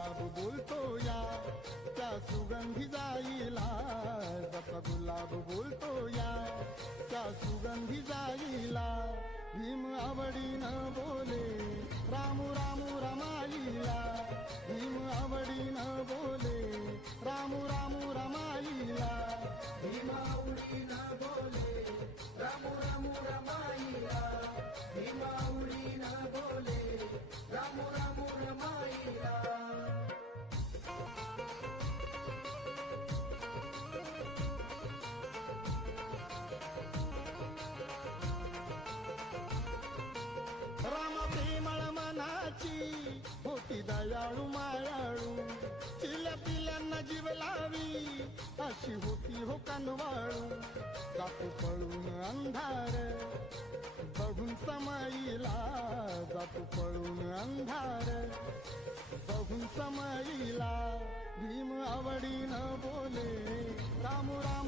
गुलाब बोलतो या त्या सुगंधी जाईला, जसा गुलाब बोलतो या त्या सुगंधी जाईला. भीम आवडीनं बोले रामू रामू रमाईला, भीम आवडीनं बोले रामू रामू रमाईला. भीम आवडीनं बोले रामू रामू रमाईला, भीम आवडीनं बोले रामू रामू रमाईला. रामा प्रेमळ मनाची होती दयाळू मायाळू, चिल्या पिल्यांना जीव लावी अशी होती हो कनवाळू. जातो पळून अंधार बघून समाईला, जातो पळून अंधार बघून समाईला. भीम आवडीनं बोले रामू राम